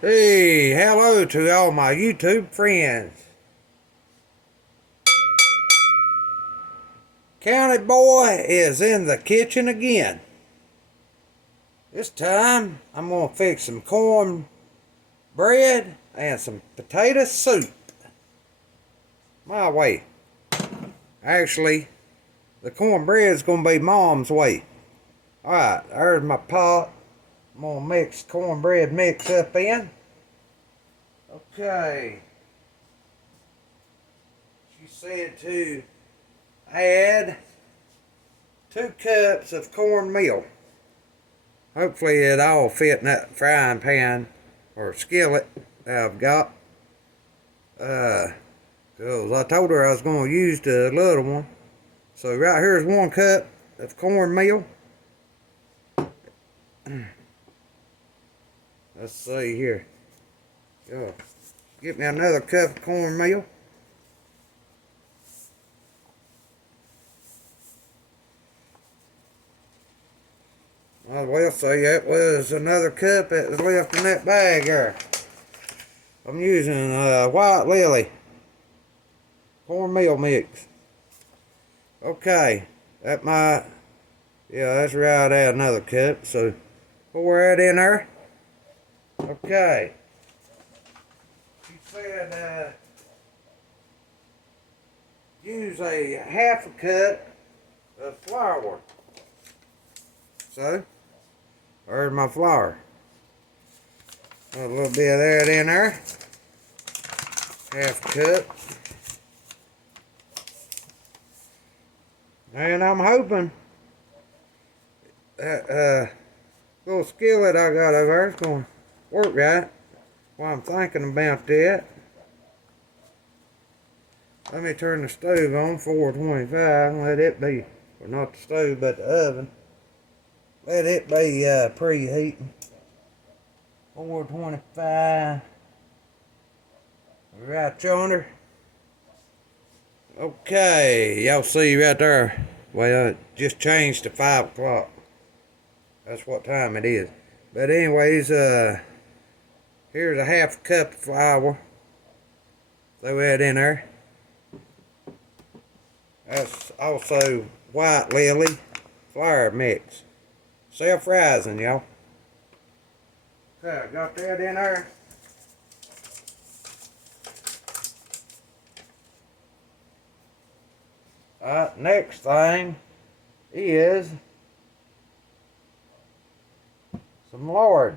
Hey, hello to all my YouTube friends. County Boy is in the kitchen again. This time I'm gonna fix some cornbread and some potato soup. My way. Actually, the cornbread is gonna be Mom's way. Alright, there's my pot. I'm gonna mix cornbread mix up in. Okay. She said to add 2 cups of cornmeal. Hopefully it all fit in that frying pan or skillet that I've got. Cause I told her I was gonna use the little one. So right here's 1 cup of cornmeal. Let's see here. Get me another cup of cornmeal. I will say that was another cup that was left in that bag there. I'm using White Lily cornmeal mix. Okay, that might, yeah, that's right, add another cup. So pour that in there. Okay. She said use a half a cup of flour. So, there's my flour. Put a little bit of that in there. Half a cup. And I'm hoping that little skillet I got over there is going to work right while I'm thinking about that. Let me turn the stove on, 425, and let it be, or not the stove, but the oven. Let it be preheating. 425. Right yonder. Okay, y'all see right there. Well, it just changed to 5 o'clock. That's what time it is. But anyways, here's a half cup of flour. Throw that in there. That's also White Lily flour mix. Self-rising, y'all. Okay, got that in there. Alright, next thing is some lard.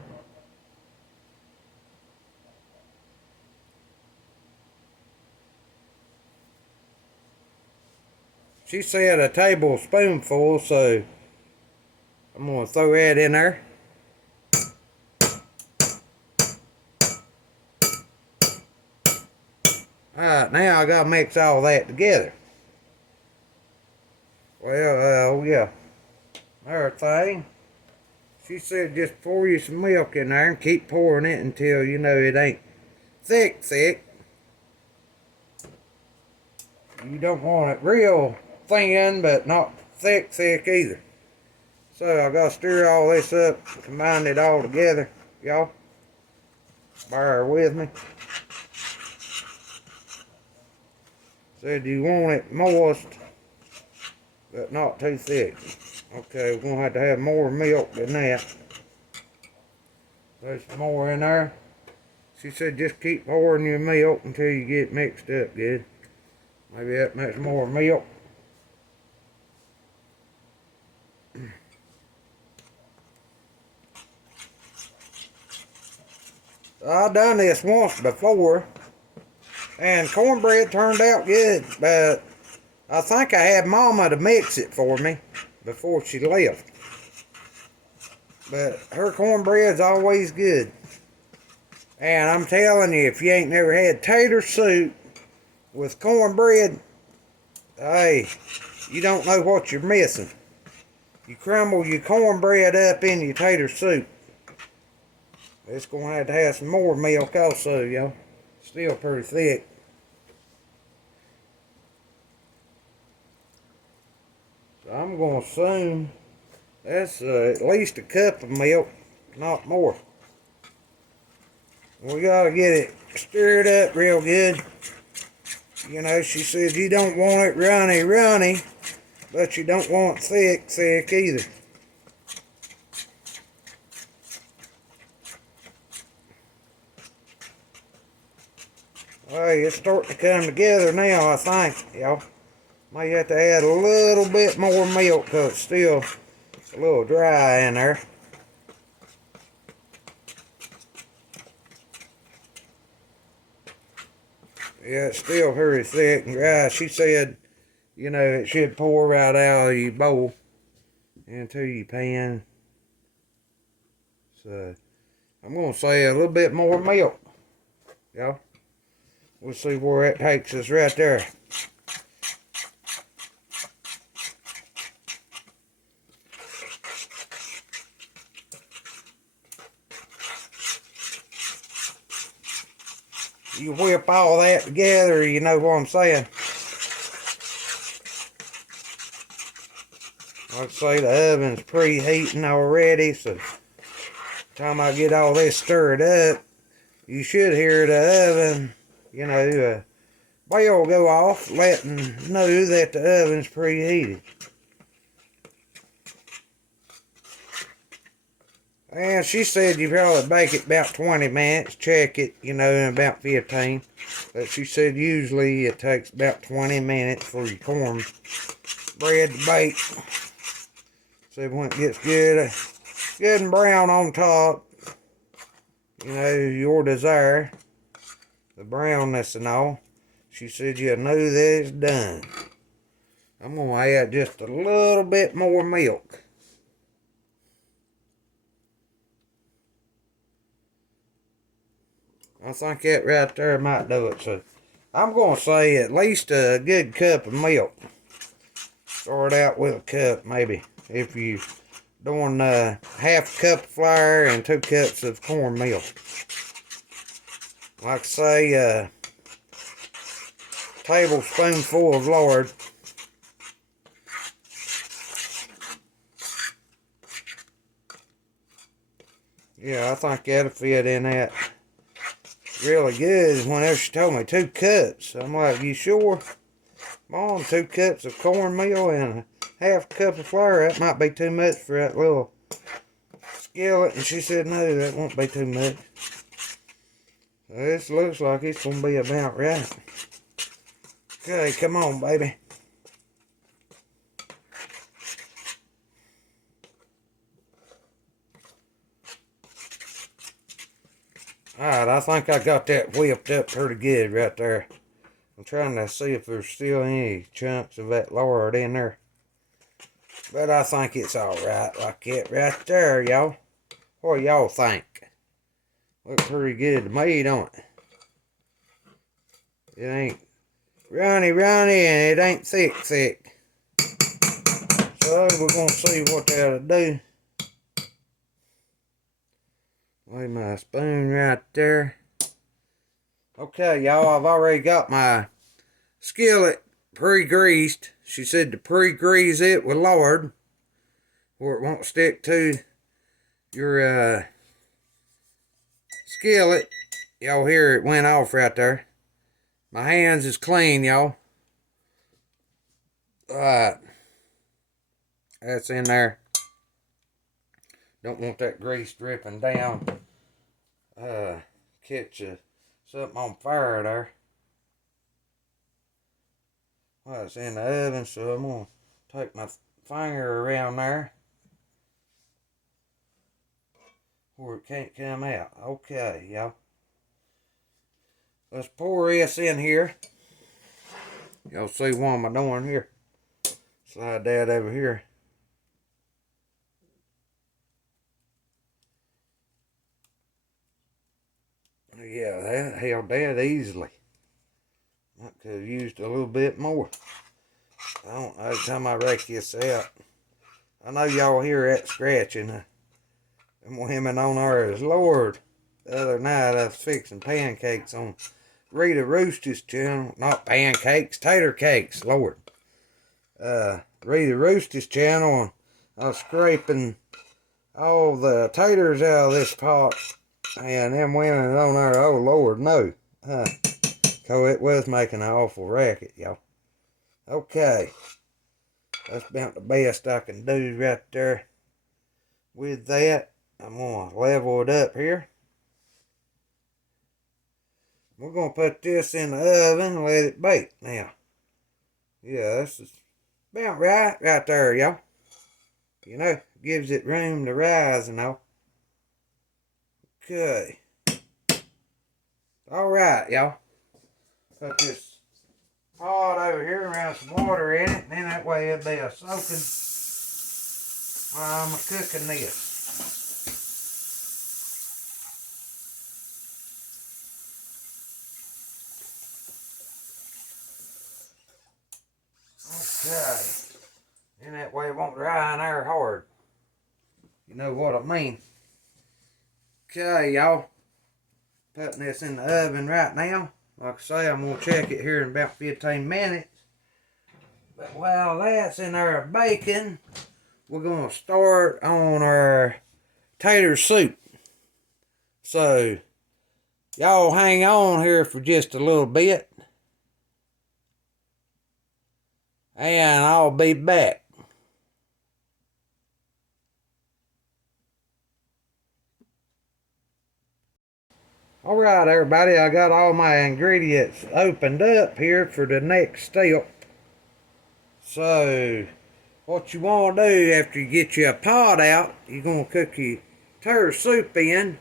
She said a tablespoonful, so I'm going to throw that in there. Alright, now I got to mix all that together. Well, oh yeah. Another thing. She said just pour you some milk in there and keep pouring it until you know it ain't thick. You don't want it real thin, but not thick either. So I gotta stir all this up, combine it all together, y'all. Bear with me. Said you want it moist, but not too thick. Okay, we're gonna have to have more milk than that. There's some more in there. She said just keep pouring your milk until you get mixed up good. Maybe that makes more milk. I've done this once before, and cornbread turned out good, but I think I had Mama to mix it for me before she left. But her cornbread's always good. And I'm telling you, if you ain't never had tater soup with cornbread, hey, you don't know what you're missing. You crumble your cornbread up in your tater soup. It's going to have some more milk also, y'all. Still pretty thick. So I'm going to assume that's at least a cup of milk, not more. We gotta get it stirred up real good. You know, she said you don't want it runny, but you don't want it thick either. Hey, it's starting to come together now, I think, y'all. Might have to add a little bit more milk because it's still a little dry in there. Yeah, it's still very thick and dry. She said, you know, it should pour right out of your bowl into your pan. So, I'm going to say a little bit more milk, y'all. We'll see where it takes us right there. You whip all that together, you know what I'm saying. Like I say, the oven's preheating already, so by the time I get all this stirred up, you should hear the oven, you know, bell go off, letting know that the oven's preheated. And she said you probably bake it about 20 minutes, check it, you know, in about 15. But she said usually it takes about 20 minutes for your cornbread to bake. So when it gets good and brown on top, you know, your desire, the brownness and all, she said you know that it's done. I'm going to add just a little bit more milk. I think that right there might do it. So I'm going to say at least a good cup of milk. Start out with a cup, maybe. If you're doing half a cup of flour and 2 cups of cornmeal. Like I say, a tablespoonful of lard. Yeah, I think that'll fit in that really good. Whenever she told me 2 cups, I'm like, you sure? Mom, 2 cups of cornmeal and a half cup of flour, that might be too much for that little skillet. And she said, no, that won't be too much. So this looks like it's going to be about right. Okay, come on, baby. Alright, I think I got that whipped up pretty good right there. I'm trying to see if there's still any chunks of that lard in there. But I think it's alright like that right there, y'all. What do y'all think? Looks pretty good to me, don't it? It ain't runny and it ain't thick. So we're going to see what that'll do. Lay my spoon right there. Okay, y'all, I've already got my skillet pre-greased. She said to pre-grease it with lard, or it won't stick to your skillet. Y'all hear it went off right there. My hands is clean, y'all. Alright. That's in there. Don't want that grease dripping down. Catch something on fire there. Well, it's in the oven, so I'm going to take my finger around there where it can't come out. Okay, y'all. Let's pour this in here. Y'all see what am I doing here? Slide that over here. Yeah, that held that easily. I could have used a little bit more. I don't know, every time I rake this out. I know y'all hear that scratching. Them women on ours. Lord, the other night I was fixing pancakes on Rita Roost's channel. Not pancakes, tater cakes, Lord. Rita Roost's channel. I was scraping all the taters out of this pot And them women on there, oh Lord, no. So it was making an awful racket, y'all. Okay. That's about the best I can do right there. With that, I'm going to level it up here. We're going to put this in the oven and let it bake now. Yeah, this is about right there, y'all. You know, gives it room to rise and all. Okay. Alright, y'all. Put this pot over here around some water in it, and then that way it'll be a soaking while I'm cooking this. Okay. And that way it won't dry in there hard. You know what I mean. Okay, y'all. Putting this in the oven right now. Like I say, I'm going to check it here in about 15 minutes. But while that's in there baking, we're going to start on our tater soup. So, y'all hang on here for just a little bit. And I'll be back. Alright everybody, I got all my ingredients opened up here for the next step. So, what you want to do after you get your pot out, you're going to cook your tater soup in.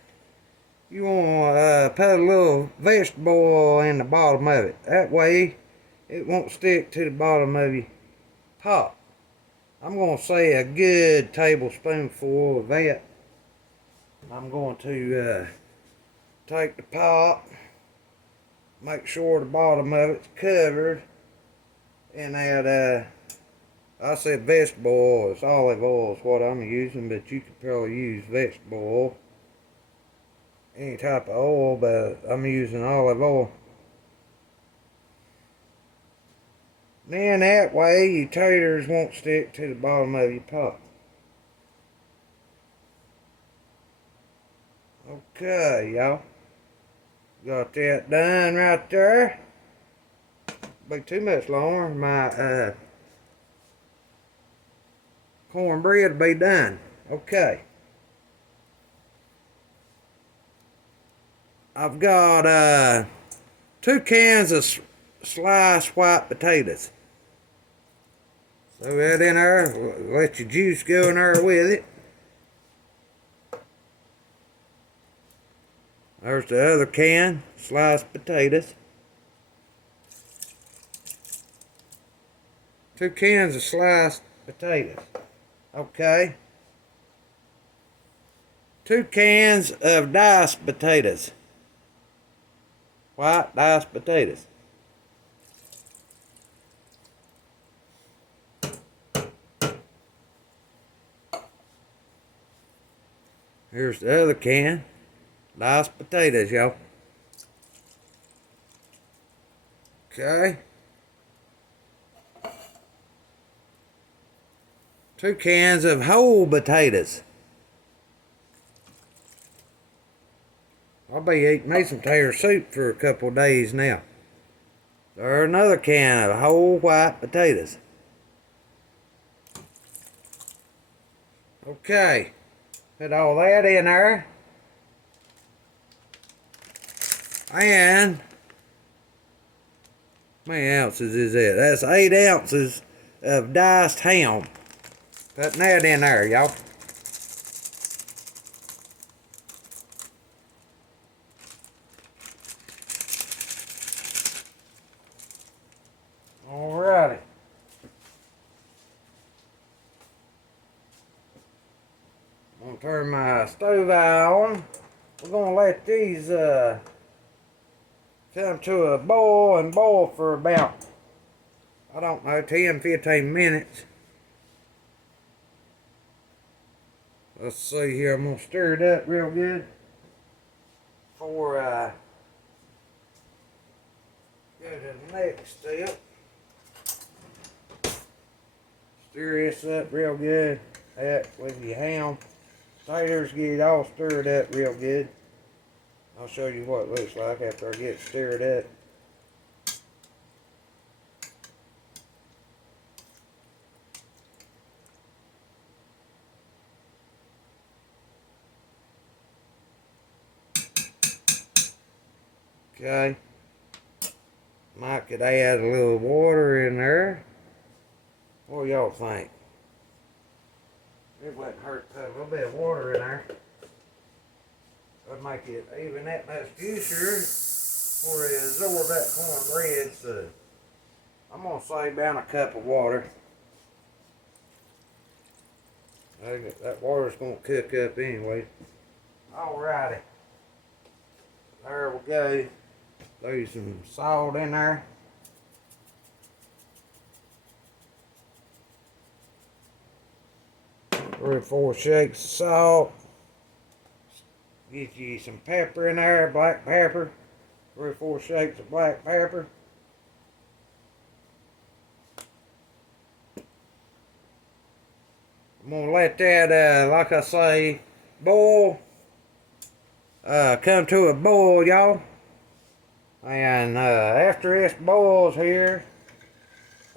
You want to put a little vegetable oil in the bottom of it. That way, it won't stick to the bottom of your pot. I'm going to say a good tablespoonful of that. I'm going to take the pot, make sure the bottom of it's covered, and add, I said vegetable oil, it's olive oil is what I'm using, but you could probably use vegetable oil. Any type of oil, but I'm using olive oil. Then that way your taters won't stick to the bottom of your pot. Okay, y'all. Got that done right there. Be too much longer. My cornbread will be done. Okay. I've got 2 cans of sliced white potatoes. Throw that in there. Let your juice go in there with it. There's the other can, sliced potatoes. 2 cans of sliced potatoes. Okay. 2 cans of diced potatoes. White diced potatoes. Here's the other can. Diced potatoes, y'all. Okay. 2 cans of whole potatoes. I'll be eating me some tater soup for a couple of days now. There's another can of whole white potatoes. Okay. Put all that in there. And how many ounces is that? That's 8 ounces of diced ham. Putting that in there, y'all. Alrighty. I'm gonna turn my stove on. We're gonna let these come to a boil and boil for about, I don't know, 10-15 minutes. Let's see here, I'm gonna stir it up real good before I go to the next step. Stir this up real good. That with your ham. Taters get it all stirred up real good. I'll show you what it looks like after I get it stirred up. Okay. Might could add a little water in there. What do y'all think? It wouldn't hurt to put a little bit of water in there. That'd make it even that much juicier before it absorb that cornbread. So I'm gonna say about a cup of water. That water's gonna cook up anyway. Alrighty. There we go. Throw some salt in there. 3 or 4 shakes of salt. Get you some pepper in there, black pepper. 3 or 4 shakes of black pepper. I'm gonna let that, like I say, boil. Come to a boil, y'all. And after this boils here,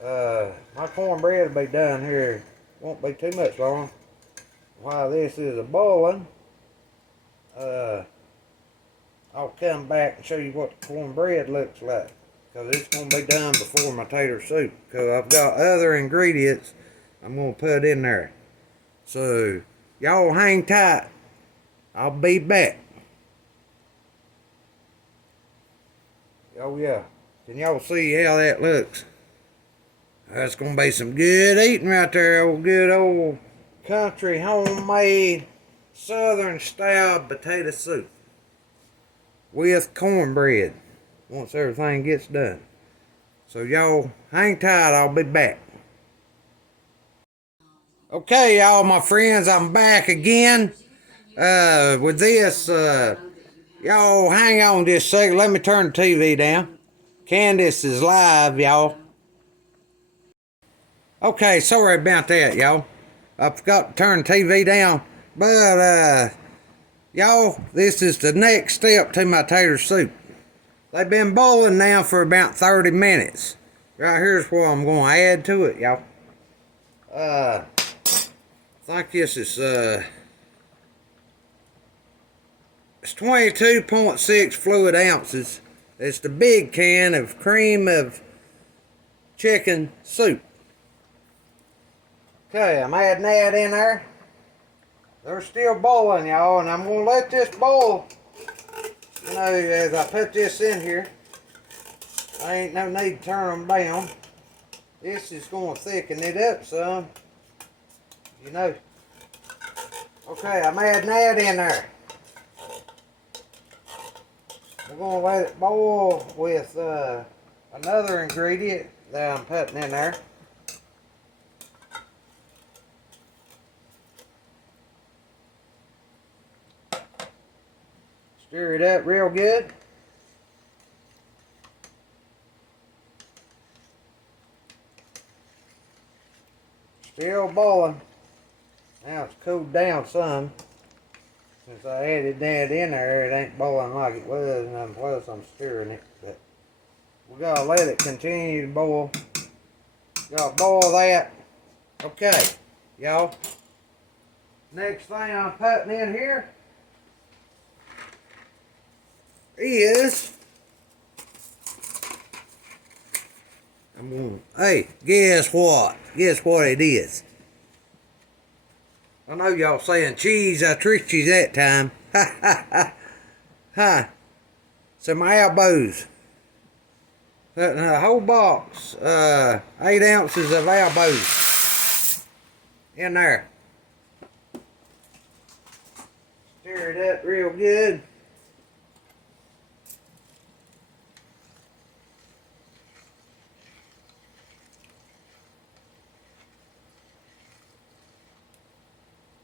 my cornbread will be done here. Won't be too much long. While this is a boiling, I'll come back and show you what the cornbread looks like. Because it's going to be done before my tater soup. Because I've got other ingredients I'm going to put in there. So, y'all hang tight. I'll be back. Oh yeah. Can y'all see how that looks? That's going to be some good eating right there. Good old country homemade southern style potato soup with cornbread once everything gets done. So y'all hang tight, I'll be back. Okay, y'all, my friends, I'm back again with this. Y'all hang on just a second. Let me turn the TV down. Candace is live, y'all. Okay, sorry about that, y'all. I forgot to turn the TV down. But, y'all, this is the next step to my tater soup. They've been boiling now for about 30 minutes. Right here's what I'm going to add to it, y'all. I think this is, it's 22.6 fluid ounces. It's the big can of cream of chicken soup. Okay, I'm adding that in there. They're still boiling, y'all, and I'm going to let this boil. You know, as I put this in here, I ain't no need to turn them down. This is going to thicken it up some. You know. Okay, I'm adding that in there. We're going to let it boil with another ingredient that I'm putting in there. Stir it up real good. Still boiling. Now it's cooled down some. Since I added that in there, it ain't boiling like it was, and plus I'm stirring it. But we gotta let it continue to boil. Gotta boil that. Okay, y'all. Next thing I'm putting in here is hey, guess what? Guess what it is? I know y'all saying cheese, I tricked you that time. Ha ha ha. Huh. Some elbows. Putting a whole box, 8 ounces of elbows in there. Stir it up real good.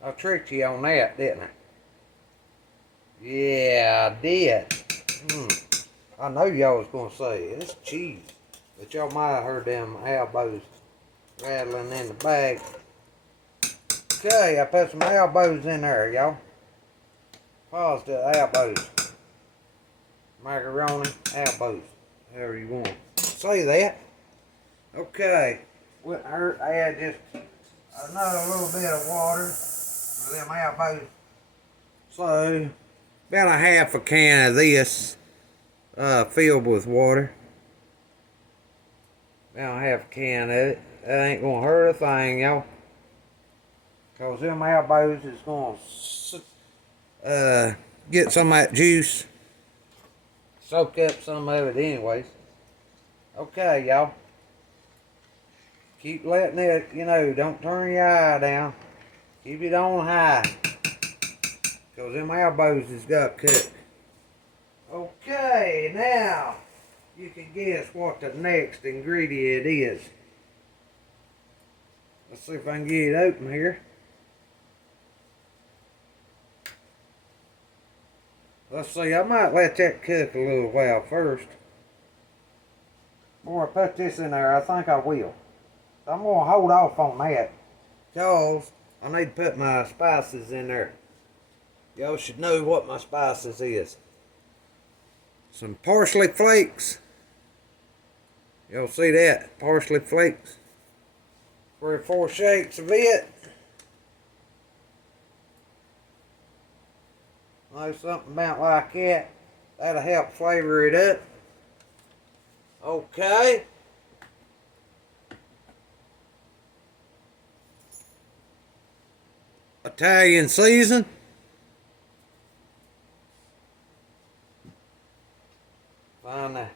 I tricked you on that, didn't I? Yeah, I did. I know y'all was going to say, it's cheese. But y'all might have heard them elbows rattling in the bag. Okay, I put some elbows in there, y'all. Pause the elbows. macaroni elbows, however you want to say that. Okay, wouldn't hurt to add just another little bit of water for them elbows. So, about a half a can of this filled with water. About a half a can of it. That ain't gonna hurt a thing, y'all. Cause them elbows is gonna get some of that juice. Soak up some of it anyways. Okay, y'all. Keep letting it, don't turn your eye down. Keep it on high. Cause them elbows has got cooked. Okay, now you can guess what the next ingredient is. Let's see if I can get it open here. Let's see, I might let that cook a little while first. Before I put this in there, I think I will. So I'm going to hold off on that. Because I need to put my spices in there. Y'all should know what my spices is. Some parsley flakes. Y'all see that? Parsley flakes. 3 or 4 shakes of it. Something about like that. That'll help flavor it up. Okay. Italian season. Find the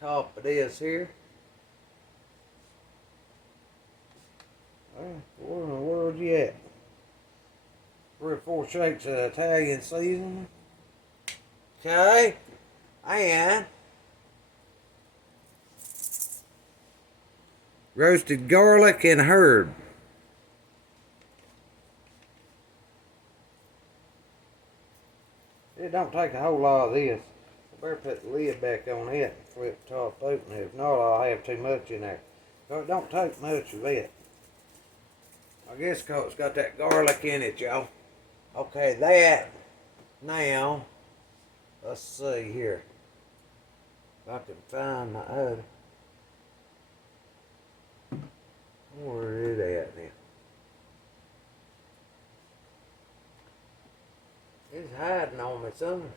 top of this here. Where in the world you at? 3 or 4 shakes of Italian seasoning. Okay. And roasted garlic and herb. It don't take a whole lot of this. I better put the lid back on it and flip the top open. If not, I'll have too much in there. So it don't take much of it. I guess because it's got that garlic in it, y'all. Okay, that. Now, let's see here. If I can find my other. Where is it at now? It's hiding on me somewhere.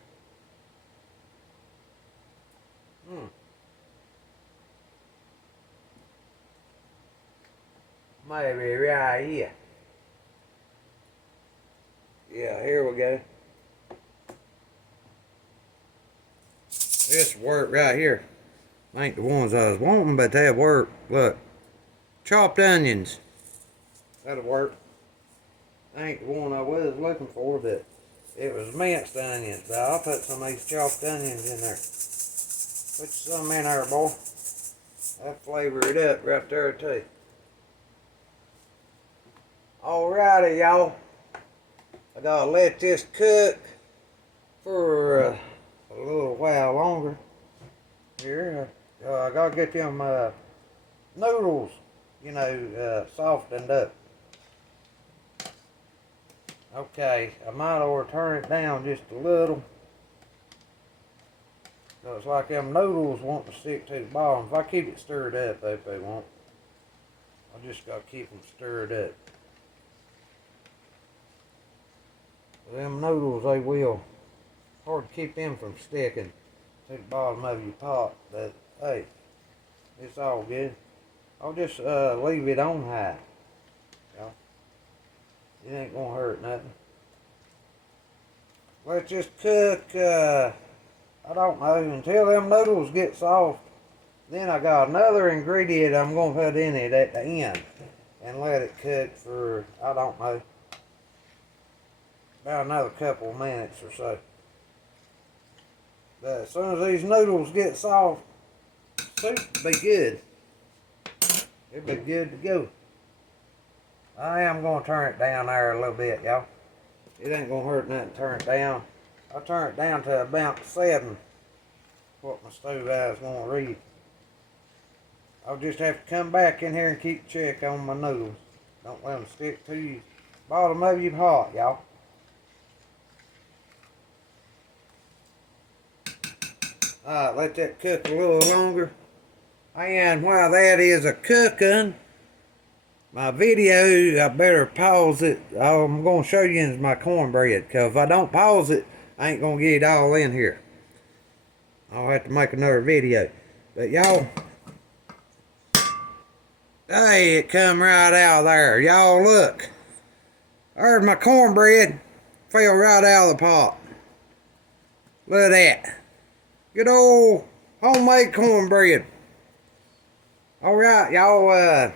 Maybe right here. Yeah, here we go. This work right here. Ain't the ones I was wanting, but they work. Look. Chopped onions. That'll work. Ain't the one I was looking for, but it was minced onions. But I'll put some of these chopped onions in there. Put some in there, boy. That'll flavor it up right there, too. Alrighty, y'all. I gotta let this cook for a little while longer. Here, I gotta get them noodles, softened up. Okay, I might ought to turn it down just a little. So it's like them noodles want to stick to the bottom. If I keep it stirred up, they won't. I just gotta keep them stirred up. Them noodles, they will. Hard to keep them from sticking to the bottom of your pot, but hey, it's all good. I'll just leave it on high. It ain't gonna hurt nothing. Let's just cook, I don't know, until them noodles get soft. Then I got another ingredient I'm gonna put in it at the end and let it cook for, I don't know, about another couple of minutes or so. But as soon as these noodles get soft, soup will be good. It'll be good to go. I am going to turn it down there a little bit, y'all. It ain't going to hurt nothing to turn it down. I'll turn it down to about 7. What my stove eye is going to read. I'll just have to come back in here and keep check on my noodles. Don't let them stick to you. Bottom of your pot, y'all. Let that cook a little longer. And while that is a cooking, my video, I better pause it. I'm going to show you my cornbread, because if I don't pause it, I ain't going to get it all in here. I'll have to make another video. But y'all, hey, it come right out of there. Y'all look. There's my cornbread. Fell right out of the pot. Look at that. Good old homemade cornbread. Alright, y'all,